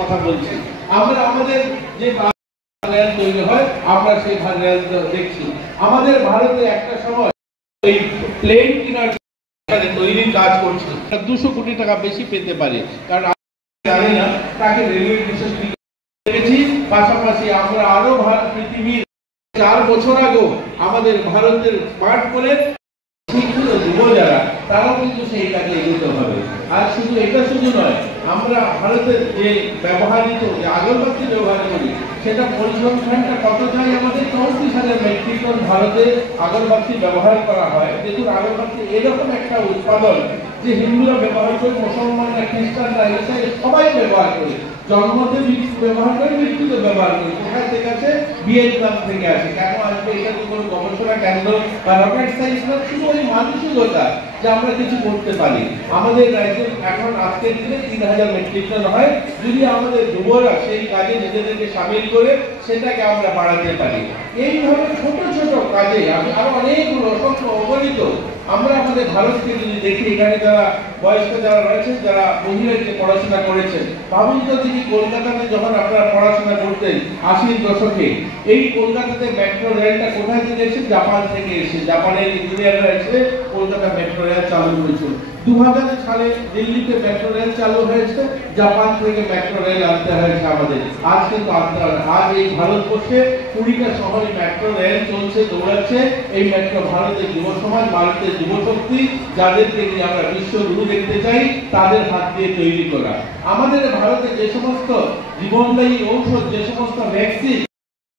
কথা বলছি। আমরা আমাদের যে রেল তৈরি হয় আমরা সেই রেল দেখছি। আমাদের ভারতে একটা সময় এই প্লেন কেনার তৈরির কাজ করছে, 200 কোটি টাকা বেশি পেতে পারে, কারণ জানি না তাকে রেলওয়ে স্টেশন দেখেছি। পাশাপাশি আমরা আরো পৃথিবীর 4 বছর আগেও আমাদের ভারতের স্মার্টফোনের শিক্ষিত যুব যারা তারাও কিন্তু সেই কাজে এগোতে হবে। আর এটা শুধু নয়, আমরা ভারতের যে ব্যবহারিত যে আগরবাতি ব্যবহার করি সেটা পরিসংখ্যানটা কত চাই, আমাদের 34,000 মেট্রিক টন ভারতে আগরবাতি ব্যবহার করা হয়। দেখুন আগরবাতি এরকম একটা উৎপাদন যে হিন্দুরা ব্যবহার করে, মুসলমানরা, খ্রিস্টানরা, ইসাই সবাই ব্যবহার করে, জন্মতে ব্যবহার করে, মৃত্যুতে ব্যবহার করে। কোথায় থেকে আছে? ভিয়েতনাম থেকে আছে। কেন আসবে? এটা তো কোনো গবেষণা কেন্দ্র বা রকেট সায়েন্স না, শুধু ওই মানসিকতা যে আমরা কিছু করতে পারি। আমাদের রাজ্যে এখন আজকের দিনে 3,000 মেট্রিক টন হয়। যদি আমাদের যুবরা সেই কাজে নিজেদেরকে সামিল করে সেটাকে আমরা বাড়াতে পারি, এইভাবে ছোট ছোট কাজে আমি আরো অনেকগুলো অসংখ্য অগণিত আমরা আমাদের ভারতকে যদি দেখি, এখানে যারা বয়স্ক যারা রয়েছেন, যারা বহিরাজ্যে পড়াশোনা করেছেন, ভাবুন তো তিনি কলকাতাতে যখন আপনারা পড়াশোনা করতেন 80-র দশকে, এই কলকাতাতে মেট্রো রেলটা কোথায় থেকে এসে? জাপান থেকে এসে, জাপানের ইঞ্জিনিয়াররা এসে কলকাতা মেট্রো রেল চালু করেছিল। 2000 সালে দিল্লিতে মেট্রো রেল চালু হয়েছে, জাপান থেকে মেট্রো রেল আনতে হয়েছে আমাদের। আজ কিন্তু আজ এই ভারতবর্ষে 20টা শহরে মেট্রো রেল চলছে, দৌড়াচ্ছে। এই মেট্রো ভারতের যুব সমাজ, ভারতের যুব শক্তি, যাদেরকে নিয়ে আমরা বিশ্বগুরু দেখতে চাই, তাদের হাত দিয়ে তৈরি করা। আমাদের ভারতে যে সমস্ত জীবনদায়ী ঔষধ, যে সমস্ত ভ্যাকসিন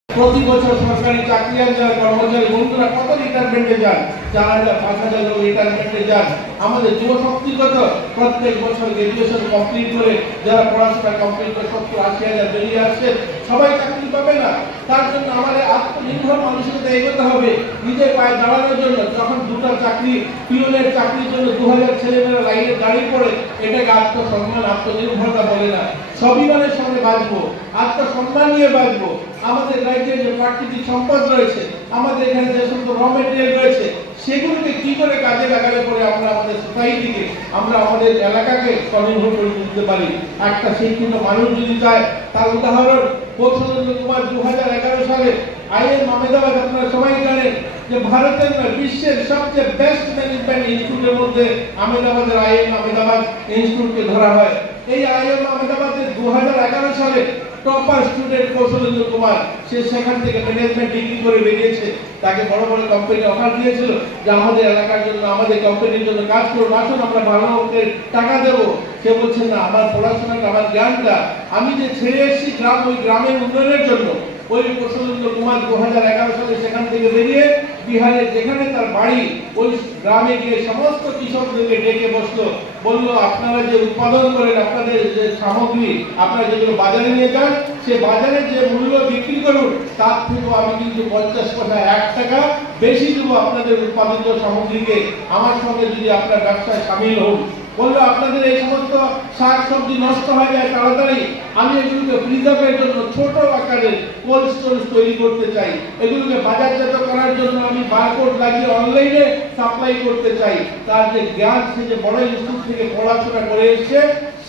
প্রতি বছর সরকারি চাকরিয়ান যারা কর্মচারী বন্ধুরা কত রিটায়ারমেন্টে যান, 4,000-5,000 লোক রিটায়ারমেন্টে যান। আমাদের যুব শক্তিগত প্রত্যেক বছর গ্রাজুয়েশন কমপ্লিট করে যারা পড়াশোনা কমপ্লিট করে 70-80,000 বেরিয়ে আসছে, সবাই চাকরি পাবে না। তার জন্য আমাদের আত্মনির্ভর মানসিকতা এগোতে হবে নিজের পায়ে দাঁড়ানোর জন্য। যখন 2টা চাকরি, পিওনের চাকরির জন্য 2000 ছেলেমেয়েরা লাইনে দাঁড়িয়ে পড়ে, এটাকে আত্মসম্মান, আত্মনির্ভরতা বলে না। স্বাভিমানের সঙ্গে বাঁচবো, আত্মসম্মান নিয়ে বাঁচবো। আমাদের রাজ্যে যে প্রাকৃতিক সম্পদ রয়েছে, আমাদের এখানে যে সমস্ত র মেটেরিয়াল রয়েছে, সেগুলোকে কি করে কাজে লাগালে পরে আমরা আমাদের সোসাইটিকে, আমরা আমাদের এলাকাকে স্বনির্ভর করে তুলতে পারি। একটা শিক্ষিত মানুষ যদি চায়, তার উদাহরণ কৌশলেন্দ্র কুমার 2011 সালে আইএম আহমেদাবাদ, আপনারা সবাই জানেন যে ভারতের বিশ্বের সবচেয়ে বেস্ট ম্যানেজমেন্ট ইনস্টিটিউটের মধ্যে আহমেদাবাদের আইএম আহমেদাবাদ ইনস্টিটিউটকে ধরা হয়। এই আইএম আহমেদাবাদের 2011 সালে টপার স্টুডেন্ট কৌশলেন্দ্র কুমার, সে সেখান থেকে ম্যানেজমেন্ট ডিগ্রি করে বেরিয়েছে। তাকে বড় বড় কোম্পানি অফার দিয়েছিল যে আমাদের এলাকার জন্য, আমাদের কোম্পানির জন্য কাজ করুন, আসুন আমরা ভালো অঙ্কের টাকা দেবো। সে বলছেন না, আমার পড়াশোনাটা, আমার জ্ঞানটা আমি যে ছেড়ে এসেছি গ্রাম, ওই গ্রামের উন্নয়নের জন্য। ওই কৌশলেন্দ্র কুমার 2011 সালে সেখান থেকে বেরিয়ে বিহারের যেখানে তার বাড়ি, ওই গ্রামে গিয়ে সমস্ত কৃষকদেরকে ডেকে বসলো, বললো আপনারা যে উৎপাদন করেন, আপনাদের যে সামগ্রী আপনারা যেগুলো বাজারে নিয়ে যান, সে বাজারে যে মূল্য বিক্রি করুন, তার থেকেও আমি কিন্তু 50 পয়সা, 1 টাকা বেশি দেবো আপনাদের উৎপাদিত সামগ্রীকে, আমার সঙ্গে যদি আপনার ব্যবসায় সামিল হন। বললো আপনাদের এই সমস্ত শাক সবজি নষ্ট হয়ে যায় তাড়াতাড়ি, আমি এগুলোকে প্রিজার্ভের জন্য ছোট আকারের কোল্ড স্টোরেজ তৈরি করতে চাই। এগুলোকে বাজারজাত করার জন্য আমি বারকোড লাগিয়ে অনলাইনে সাপ্লাই করতে চাই। তার যে জ্ঞান, সে যে বড় ইনস্টিটিউট থেকে পড়াশোনা করে এসেছে,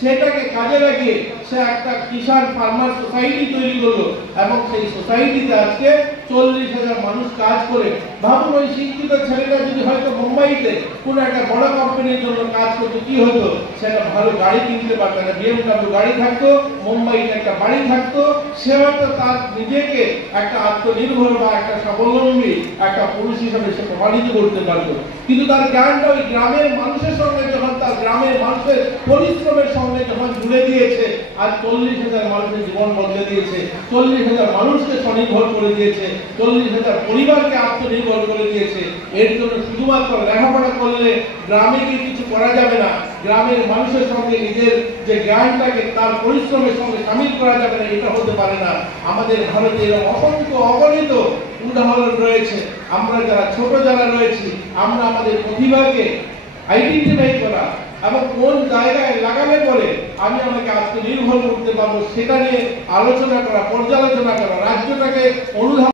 সেটাকে কাজে লাগিয়ে সে একটা কিষাণ ফার্মার সোসাইটি তৈরি করলো, এবং সেই সোসাইটিতে আজকে 40,000 মানুষ কাজ করে। ভাবুন, ওই শিক্ষিত ছেলেটা যদি হয়তো মুম্বাইতে কোনো একটা বড় কোম্পানির জন্য কাজ করতো, কি হতো? সেটা ভালো গাড়ি কিনতে পারতো না, BMW গাড়ি থাকতো, মুম্বাইতে একটা বাড়ি থাকতো, সে হয়তো তার নিজেকে একটা আত্মনির্ভর বা একটা স্বাবলম্বী একটা পুরুষ হিসেবে সে প্রমাণিত করতে পারতো। কিন্তু তার জ্ঞানটা ওই গ্রামের মানুষের সঙ্গে যখন, তার গ্রামের মানুষের পরিশ্রমের সঙ্গে যখন জুড়ে দিয়েছে, আজ 40,000 মানুষের জীবন বদলে দিয়েছে, 40,000 মানুষকে স্বনির্ভর করে দিয়েছে, 40,000 পরিবারকে আত্মনির্ভর করে দিয়েছে। এর জন্য শুধুমাত্র লেখাপড়া করলে গ্রামে গিয়ে কিছু করা যাবে না, গ্রামের মানুষের সঙ্গে নিজের যে জ্ঞানটাকে তার পরিশ্রমের সঙ্গে সামিল করা যাবে না, এটা হতে পারে না। আমাদের ভারতে এরকম অসংখ্য অগণিত উদাহরণ রয়েছে। আমরা যারা ছোট যারা রয়েছি, আমরা আমাদের প্রতিভাকে আইডেন্টিফাই করা এবং কোন জায়গায় লাগালে পরে আমি আমাকে আত্মনির্ভর করতে পারবো, সেটা নিয়ে আলোচনা করা, পর্যালোচনা করা, রাজ্যটাকে অনুধাবন